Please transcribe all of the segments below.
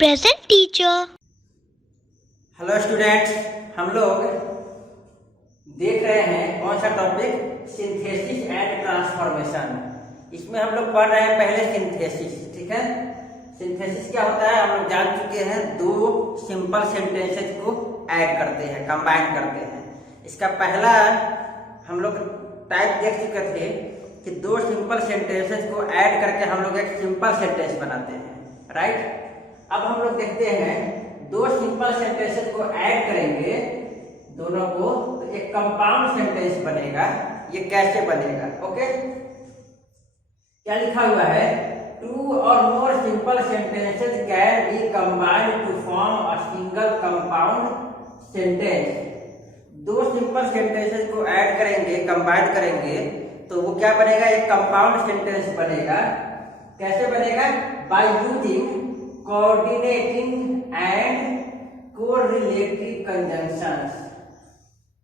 present teacher. Hello students, हम लोग देख रहे हैं कौन सा टॉपिक, सिंथेसिस एंड ट्रांसफॉर्मेशन। इसमें हम लोग पढ़ रहे हैं पहले सिंथेसिस। ठीक है, सिंथेसिस क्या होता है हम लोग जान चुके हैं। दो सिंपल सेंटेंसेस को ऐड करते हैं, कंबाइन करते हैं। इसका पहला हम लोग टाइप देख चुके थे कि दो सिंपल सेंटेंसेस को ऐड करके हम लोग एक सिंपल सेंटेंस बनाते हैं, राइट। अब हम लोग देखते हैं दो सिंपल सेंटेंसेस को ऐड करेंगे दोनों को, तो एक कंपाउंड सेंटेंस बनेगा। ये कैसे बनेगा? ओके, क्या लिखा हुआ है? Two or more simple sentences can be combined to form a single compound sentence. दो सिंपल सेंटेंसेस को ऐड करेंगे, कंबाइन करेंगे, तो वो क्या बनेगा? एक कंपाउंड सेंटेंस बनेगा। कैसे बनेगा? By using coordinating and correlative conjunctions.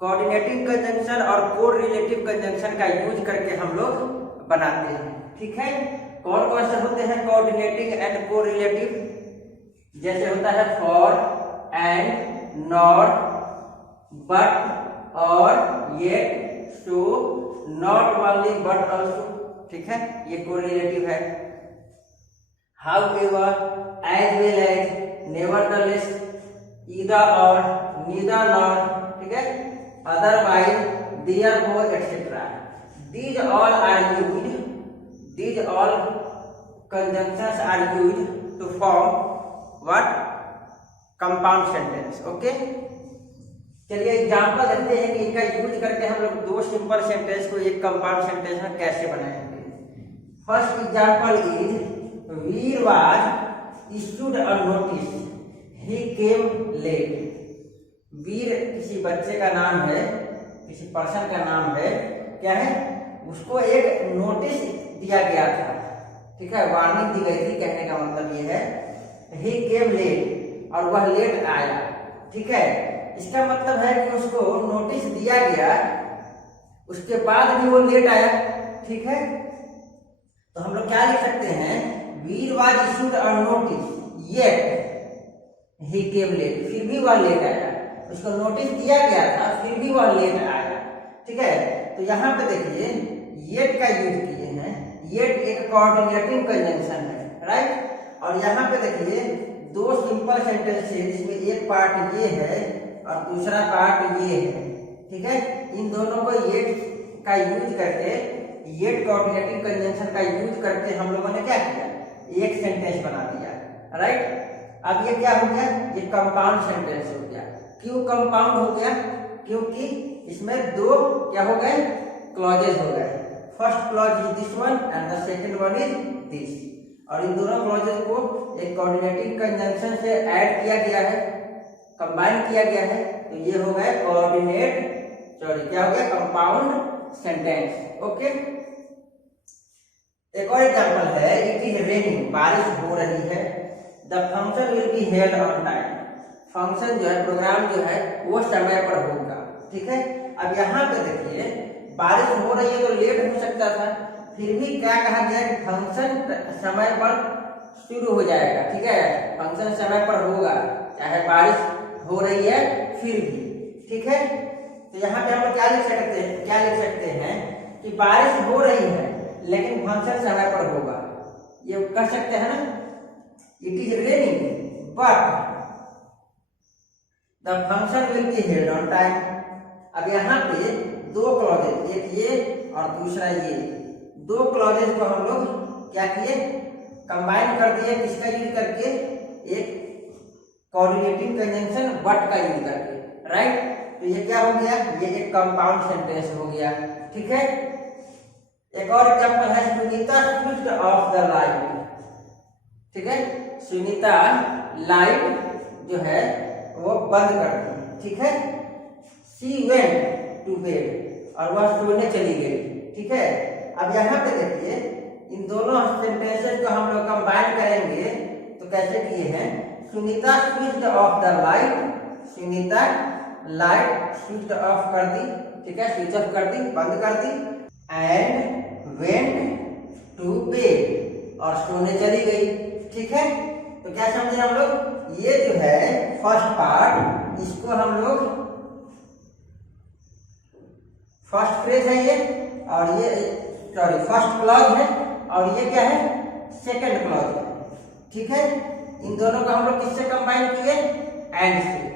Coordinating conjunction और कोरिलेटिव कंजंक्शन का यूज करके हम लोग बनाते हैं। ठीक है, कौन कौन से होते हैं कोऑर्डिनेटिंग एंड कोरिलेटिव? जैसे होता है फॉर, एंड, नॉट, बट, और, yet, so, not only but also. ठीक है, ये कोरिलेटिव है। However, as well as, nevertheless, either or, neither nor, ठीक है, otherwise, therefore, etc. These all are used. These all conjunctions are used to form what? Compound sentence. Okay? चलिए example देखते हैं कि इनका यूज करके हम लोग दो सिंपल सेंटेंस को एक कंपाउंड सेंटेंस में कैसे बनाएंगे। First example is Veer was issued a notice, he came late. Veer किसी बच्चे का नाम है, किसी पर्सन का नाम है। क्या है? उसको एक नोटिस दिया गया था। ठीक है, वार्निंग दी गई थी। कहने का मतलब ये है ही केम लेट, और वह लेट आया। ठीक है, इसका मतलब है कि उसको नोटिस दिया गया, उसके बाद भी वो लेट आया। ठीक है, तो हम लोग क्या लिख सकते हैं? Veer was issued a notice yet he came late. फिर भी वह लेट आया। उसको नोटिस दिया गया था, फिर भी वह लेट आया। ठीक है, तो यहाँ पे देखिए येट का यूज किए हैं। येट एक कोऑर्डिनेटिंग कंजंक्शन है, राइट। और यहाँ पे देखिए दो सिंपल सेंटेंस है जिसमें एक पार्ट ये है और दूसरा पार्ट ये है। ठीक है, इन दोनों को येट का यूज करके, येट कोऑर्डिनेटिंग कंजंक्शन का यूज करके हम लोगों ने क्या किया? एक सेंटेंस बना दिया, राइट। अब ये क्या हो गया? ये कंपाउंड सेंटेंस हो गया। क्यों कंपाउंड हो गया? क्योंकि इसमें दो क्या हो गए? क्लॉजेज हो गए। First clause is this one and the second one is this. और इन दोनों क्लॉजेज को एक कोऑर्डिनेटिंग कंजंक्शन से ऐड किया गया है, कंबाइन किया गया है, तो ये हो गया क्या हो गया? Compound sentence. ओके, एक और एग्जांपल है, इट इज रेनिंग, बारिश हो रही है। The function will be held on time. Function जो है, प्रोग्राम जो है, वो समय पर होगा। ठीक है, अब यहाँ पे देखिए बारिश हो रही है तो लेट हो सकता था, फिर भी क्या कहा गया कि फंक्शन समय पर शुरू हो जाएगा। ठीक है, फंक्शन समय पर होगा चाहे बारिश हो रही है फिर भी। ठीक है, तो यहाँ पे हम लोग क्या लिख सकते हैं कि बारिश हो रही है लेकिन फंक्शन समय पर होगा। ये कह सकते हैं ना, it is raining but the function will be held on time. अब यहाँ पे दो क्लॉजेज, एक ये और दूसरा ये, दो क्लॉजेज को हम लोग क्या किए? कंबाइन कर दिए। किसका यूज करके? एक कोऑर्डिनेटिंग कंजंक्शन बट का यूज करके, राइट। तो ये क्या हो गया? ये एक कंपाउंड सेंटेंस हो गया। ठीक है, एक और एग्जांपल है, Sunita switched off the light. ठीक है, सुनीता लाइट जो है वो बंद कर दी। ठीक है, शी वेंट टू बेड, और वह सोने चली गई। ठीक है, अब यहाँ पे देखिए इन दोनों सेंटेंसेस को हम लोग कंबाइन करेंगे तो कैसे किए हैं? Sunita switched off the light, Sunita light switch off कर दी। ठीक है, स्विच ऑफ कर दी, बंद कर दी। एंड वेंट टू बेड, और सोने चली गई। ठीक है, तो क्या समझे हम लोग, ये जो है फर्स्ट पार्ट, इसको हम लोग फर्स्ट फ्रेज है ये, और ये सॉरी फर्स्ट क्लॉज है, और ये क्या है सेकंड क्लॉज है। ठीक है, इन दोनों को हम लोग किससे कंबाइन किए, एंड से।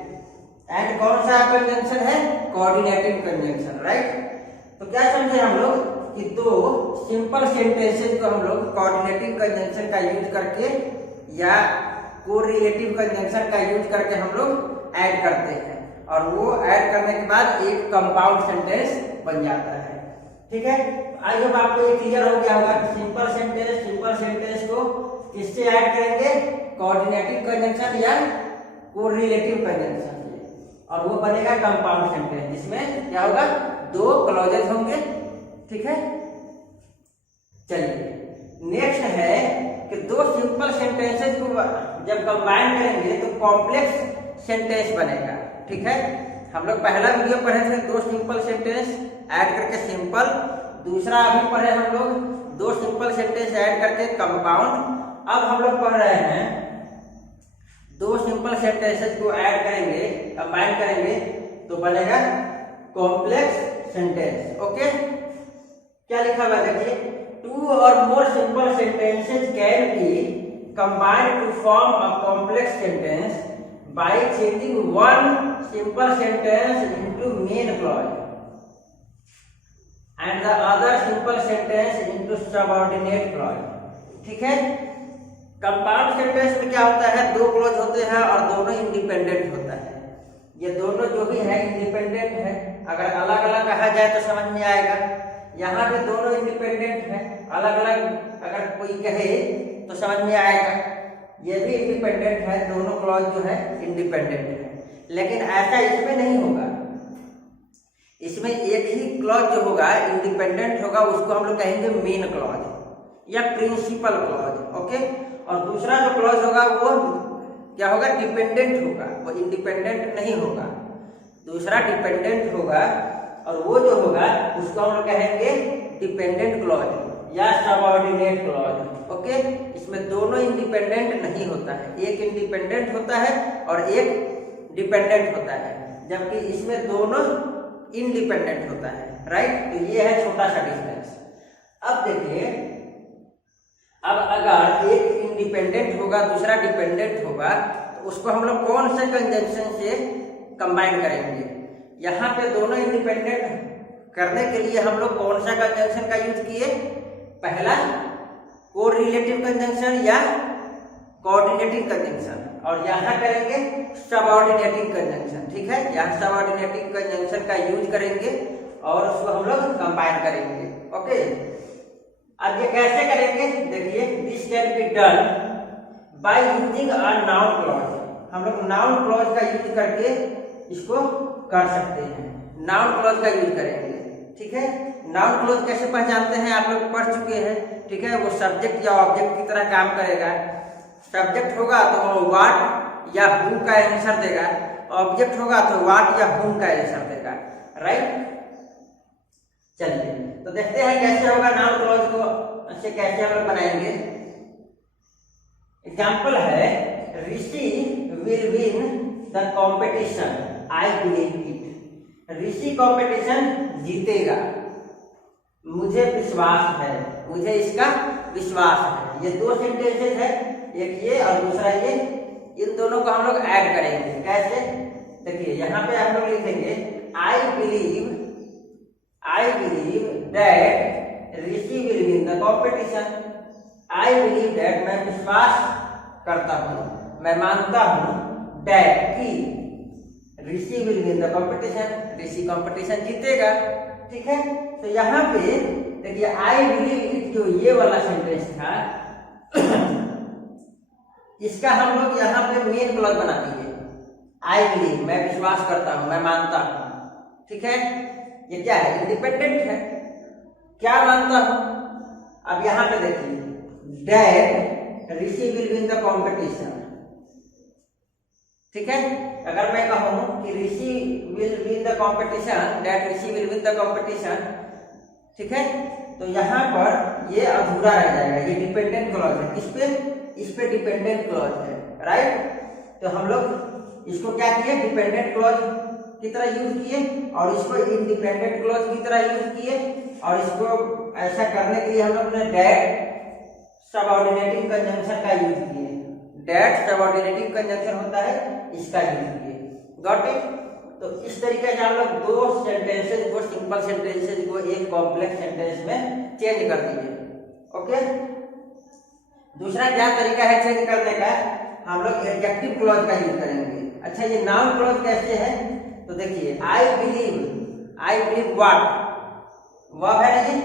एंड कौन सा कंजंक्शन है, कोऑर्डिनेटिंग कंजंक्शन, राइट। तो क्या समझे हम लोग कि दो सिंपल सेंटेंसेस को हम लोग कोऑर्डिनेटिंग कंजंक्शन का यूज करके या कोरिलेटिव कंजंक्शन का यूज करके हम लोग ऐड करते हैं, और वो ऐड करने के बाद एक कंपाउंड सेंटेंस बन जाता है। ठीक है, आई होप आपको ये क्लियर हो गया होगा कि सिंपल सेंटेंस को किससे ऐड करेंगे, कोऑर्डिनेटिव कंजंक्शन या कोरिलेटिव कंजंक्शन से, और वो बनेगा कंपाउंड सेंटेंस, जिसमें क्या होगा, दो क्लॉजेस होंगे। ठीक है, चलिए नेक्स्ट है कि दो सिंपल सेंटेंसेस को जब कंबाइन करेंगे तो कॉम्प्लेक्स सेंटेंस बनेगा। ठीक है, हम लोग पहला वीडियो पढ़े थे दो सिंपल सेंटेंस ऐड करके सिंपल, दूसरा अभी पढ़े हम लोग दो सिंपल सेंटेंस ऐड करके कंपाउंड। अब हम लोग पढ़ रहे हैं दो सिंपल सेंटेंसेस को ऐड करेंगे, कंबाइन करेंगे तो बनेगा कॉम्प्लेक्स सेंटेंस। ओके, क्या लिखा हुआ देखिए, two or more simple sentences can be combined to form a complex sentence by changing one simple sentence into main clause and the other simple sentence into subordinate clause. ठीक है, compound sentence में क्या होता है, दो clause होते हैं और दोनों इंडिपेंडेंट होता है। ये दोनों जो भी है इंडिपेंडेंट है, अगर अलग अलग कहा जाए तो समझ में आएगा। यहाँ पे दोनों इंडिपेंडेंट है, अलग अलग अगर कोई कहे तो समझ में आएगा। ये भी इंडिपेंडेंट है, दोनों क्लॉज जो है इंडिपेंडेंट है, लेकिन ऐसा इसमें नहीं होगा। इसमें एक ही क्लॉज जो होगा इंडिपेंडेंट होगा, उसको हम लोग कहेंगे मेन क्लॉज या प्रिंसिपल क्लॉज। ओके, और दूसरा जो क्लॉज होगा वो क्या होगा, डिपेंडेंट होगा, वो इंडिपेंडेंट नहीं होगा, दूसरा डिपेंडेंट होगा, और वो जो होगा उसको हम लोग कहेंगे डिपेंडेंट क्लॉज या सबऑर्डिनेट क्लॉज। ओके, इसमें दोनों इंडिपेंडेंट नहीं होता है, एक इंडिपेंडेंट होता है और एक डिपेंडेंट होता है, जबकि इसमें दोनों इंडिपेंडेंट होता है, राइट। तो ये है छोटा सा डिफरेंस। अब देखिए, अब अगर एक इंडिपेंडेंट होगा दूसरा डिपेंडेंट होगा तो उसको हम लोग कौन से कंजंक्शन से कंबाइन करेंगे। यहाँ पे दोनों इंडिपेंडेंट करने के लिए हम लोग कौन सा कंजंक्शन का यूज किए, पहला कोरिलेटिव कंजंक्शन या कोऑर्डिनेटिंग कंजंक्शन, और यहाँ करेंगे सबऑर्डिनेटिंग कंजंक्शन। ठीक है, यहाँ सबऑर्डिनेटिंग कंजंक्शन का यूज करेंगे और उसको हम लोग कंबाइन करेंगे। ओके, अब ये कैसे करेंगे देखिए, this can be done by using a noun clause. हम लोग नाउन क्लॉज का यूज करके इसको कर सकते हैं, नाउन क्लॉज का यूज करेंगे। ठीक है, नाउन क्लॉज कैसे पहचानते हैं आप लोग पढ़ चुके हैं। ठीक है, वो सब्जेक्ट या ऑब्जेक्ट की तरह काम करेगा। सब्जेक्ट होगा तो वो व्हाट या हु का आंसर देगा, ऑब्जेक्ट होगा तो व्हाट या हुम का आंसर देगा, राइट। चलिए तो देखते हैं कैसे होगा नाउन क्लॉज को अच्छे कैसे हम लोग बनाएंगे। एग्जाम्पल है, Rishi will win the competition, I believe it. Rishi competition जीतेगा, मुझे विश्वास है, मुझे इसका विश्वास है। ये दो सेंटेंसेस है, एक ये और दूसरा ये, इन दोनों को हम लोग ऐड करेंगे। कैसे देखिए, यहाँ पे हम लोग लिखेंगे I believe that Rishi will win the competition. I believe that, मैं विश्वास करता हूँ, मैं मानता हूँ, दैट कि Rishi will win the competition, Rishi competition जीतेगा। ठीक है, तो यहाँ पे देखिए आई बिलीव इट, जो ये वाला सेंटेंस था इसका हम लोग यहाँ पे मेन क्लॉज बना दीजिए। आई बिलीव, मैं विश्वास करता हूँ, मैं मानता हूँ। ठीक है, ये क्या है, इंडिपेंडेंट है, क्या मानता हूँ। अब यहाँ पे देखिए, that Rishi will win the competition. ठीक है, अगर मैं कहूँ कि Rishi will win the competition, that Rishi will win the competition, ठीक है, तो यहाँ पर ये अधूरा रह जाएगा, ये डिपेंडेंट क्लॉज है। इस पे डिपेंडेंट क्लॉज है। राइट। तो हम लोग इसको क्या किए, डिपेंडेंट क्लॉज की तरह यूज किए और इसको इंडिपेंडेंट क्लॉज की तरह यूज किए, और इसको ऐसा करने के लिए हम लोग ने डैट सबऑर्डिनेटिंग कंजंक्शन का यूज किए। डैट सबऑर्डिनेटिंग कंजंक्शन होता है, इसका यूज किए। Got it. तो इस तरीके से हम लोग दो सेंटेंसेस को, सिंपल सेंटेंसेस को एक कॉम्प्लेक्स सेंटेंस में चेंज कर दिए। ओके। दूसरा क्या तरीका है चेंज करने का, हम लोग एडजेक्टिव क्लॉज का यूज करेंगे। अच्छा, ये नाउन क्लॉज कैसे है, तो देखिए आई बिलीव व्हाट, वर्ब है ना ये,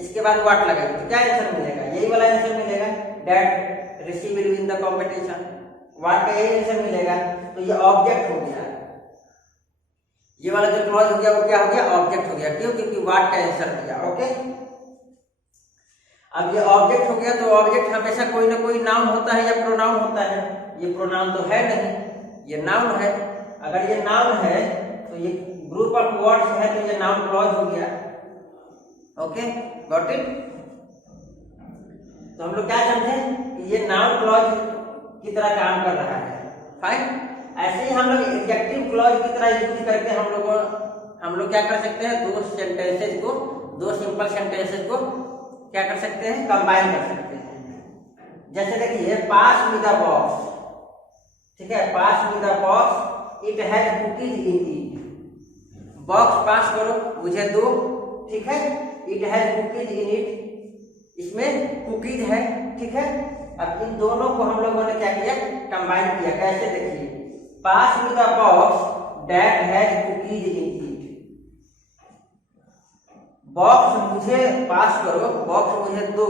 इसके बाद व्हाट लगाएंगे तो क्या आंसर मिलेगा, यही वाला आंसर मिलेगा, that Rishi will win the competition. What का यही आंसर मिलेगा। तो ये ऑब्जेक्ट हो गया, ये वाला जो क्लॉज हो गया वो क्या हो गया, ऑब्जेक्ट हो गया। क्यों, क्योंकि व्हाट का आंसर दिया। ओके। अब ये ऑब्जेक्ट हो गया, तो ऑब्जेक्ट हमेशा कोई ना कोई नाउन होता है या प्रोनाउन होता है। ये प्रोनाउन तो है नहीं, ये नाउन है। अगर ये नाउन है तो ये ग्रुप ऑफ वर्ड्स है, तो ये नाउन क्लॉज हो गया। Okay, got it. तो हम लोग क्या समझे कि ये नाउन क्लॉज की तरह काम कर रहा है। फाइन। ऐसे ही हम लोग एडजेक्टिव क्लॉज की तरह यूज करके हम लोग क्या कर सकते हैं, दो सेंटेंसेस को, दो सिंपल सेंटेंसेस को क्या कर सकते हैं, कंबाइन कर सकते हैं। जैसे देखिए, पास मी द बॉक्स, ठीक है, pass me the box, it has cookies in it. Box pass करो, मुझे दो, ठीक है, it has cookies in it, इसमें कुकीज है, ठीक है। अब इन दोनों को हम लोगों ने क्या किया, कंबाइन किया। कैसे, देखिए, pass me the box that has cookies in it. Box मुझे पास करो, बॉक्स मुझे दो,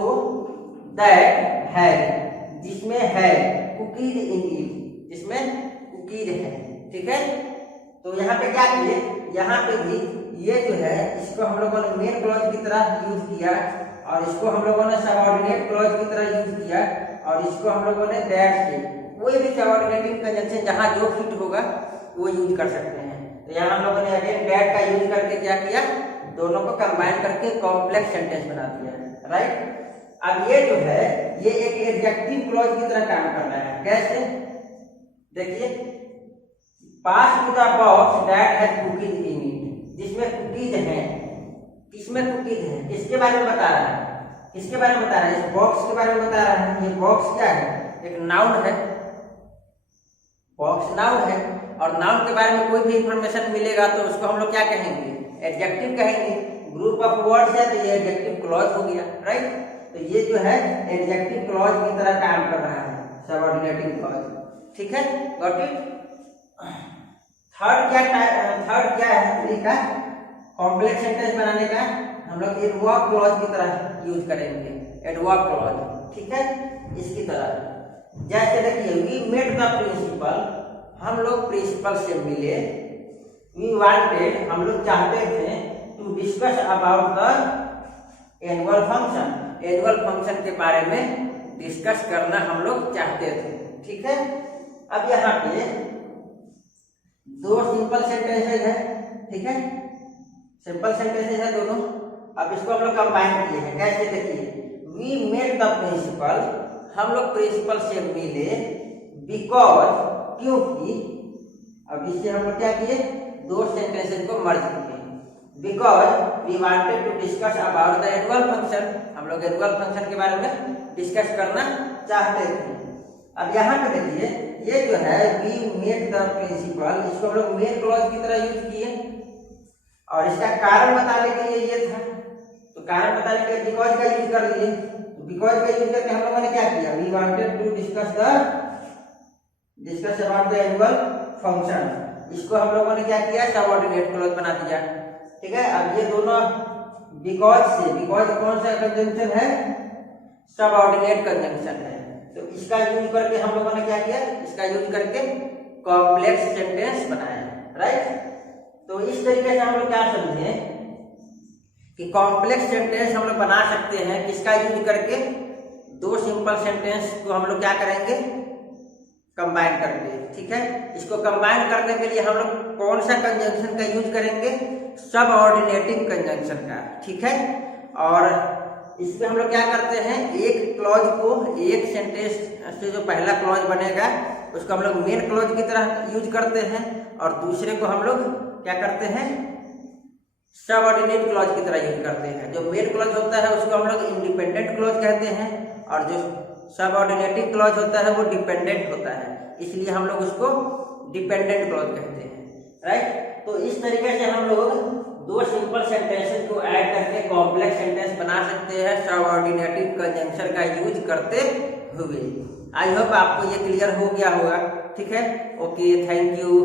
दैट है, जिसमें है, कुकीज इन इट, जिसमें कुकीज है, ठीक है। तो यहाँ पे क्या किए, यहाँ पे भी ये जो है, इसको हम लोगों ने मेन क्लॉज की तरह यूज किया, और इसको हम लोगों ने सबऑर्डिनेट क्लॉज की तरह यूज किया, और इसको हम लोगों ने दैट से, कोई भी सबऑर्डिनेटिंग कंजंक्शन जहाँ जो फिट होगा वो यूज कर सकते हैं। तो यहाँ हम लोगों ने अगेन दैट का यूज करके क्या किया, दोनों को कंबाइन करके कॉम्प्लेक्स सेंटेंस बना दिया, राइट। अब ये जो है, ये एक एडजेक्टिव क्लॉज की तरह काम कर रहा है। कैसे, देखिए, pass me the box that has cookies in it, जिसमें कुकीज हैं, किसमें कुकीज हैं, किसके बारे में बता रहा है, किसके बारे में बता रहा है, इस बॉक्स के बारे में बता रहा है। ये बॉक्स क्या है, एक नाउन है, बॉक्स नाउन है, और नाउन के बारे में कोई भी इंफॉर्मेशन मिलेगा तो उसको हम लोग क्या कहेंगे, एडजेक्टिव कहेंगे। ग्रुप ऑफ वर्ड्स है तो ये एडजेक्टिव क्लॉज हो गया, राइट। तो ये जो है एडजेक्टिव क्लॉज की तरह काम कर रहा है, सबऑर्डिनेटिंग क्लॉज, ठीक है, गॉट इट। थर्ड क्या है तरीका कॉम्प्लेक्स सेंटेंस बनाने का, हम लोग एडवर्ब क्लॉज की तरह यूज करेंगे, एडवर्ब क्लॉज, ठीक है, इसकी तरह। जैसे देखिए, वी मेट द प्रिंसिपल, हम लोग प्रिंसिपल से मिले, वी वांटेड, हम लोग चाहते थे, to discuss about the annual function, annual function के बारे में डिस्कस करना हम लोग चाहते थे, ठीक है। अब यहाँ पे दो सिंपल सेंटेंसेस है, ठीक है, सिंपल सेंटेंसेस है दोनों। अब इसको हम लोग कंबाइन किए हैं। कैसे, देखिए, वी मेट द प्रिंसिपल, हम लोग प्रिंसिपल से मिले, बिकॉज, क्योंकि, अब इससे हम लोग क्या किए, दो सेंटेंसेस को मर्ज किए। Because we wanted to discuss about the annual function, हम लोग एनुअल फंक्शन के बारे में डिस्कस करना चाहते थे। अब यहाँ पे देखिए, ये जो है वी मेट द प्रिंसिपल, इसको हम लोग मेन क्लॉज की तरह यूज किए, और इसका कारण बताने के लिए ये था, तो कारण बताने के लिए बिकॉज का यूज कर लिए। तो बिकॉज का यूज करके हम लोगों ने क्या किया, we wanted to discuss about the annual function, इसको हम लोगों ने क्या किया, सबऑर्डिनेट क्लॉज बना दिया, ठीक है। अब ये दोनों बिकॉज से, बिकॉज कौन सा कंजंक्शन है, सबऑर्डिनेट कंजंक्शन है, तो इसका यूज करके हम लोगों ने क्या किया, इसका यूज करके कॉम्प्लेक्स सेंटेंस बनाया, राइट। तो इस तरीके से हम लोग क्या समझे कि कॉम्प्लेक्स सेंटेंस हम लोग बना सकते हैं, किसका यूज करके, दो सिंपल सेंटेंस को हम लोग क्या करेंगे, कंबाइन करके, ठीक है। इसको कंबाइन करने के लिए हम लोग कौन सा कंजंक्शन का यूज करेंगे, सबऑर्डिनेटिंग कंजंक्शन का, ठीक है। और इसमें हम लोग क्या करते हैं, एक क्लॉज को, एक सेंटेंस से जो पहला क्लॉज बनेगा उसको हम लोग मेन क्लॉज की तरह यूज करते हैं, और दूसरे को हम लोग क्या करते हैं, सबऑर्डिनेट क्लॉज की तरह यूज करते हैं। जो मेन क्लॉज होता है उसको हम लोग इंडिपेंडेंट क्लॉज कहते हैं, और जो सबऑर्डिनेटिंग क्लॉज होता है वो डिपेंडेंट होता है, इसलिए हम लोग उसको डिपेंडेंट क्लॉज कहते हैं, राइट। तो इस तरीके से हम लोग दो सिंपल सेंटेंसेस को ऐड करके कॉम्प्लेक्स सेंटेंस बना सकते हैं सबऑर्डिनेटिव कंजंक्शन का यूज करते हुए। आई होप आपको ये क्लियर हो गया होगा, ठीक है। Okay, thank you.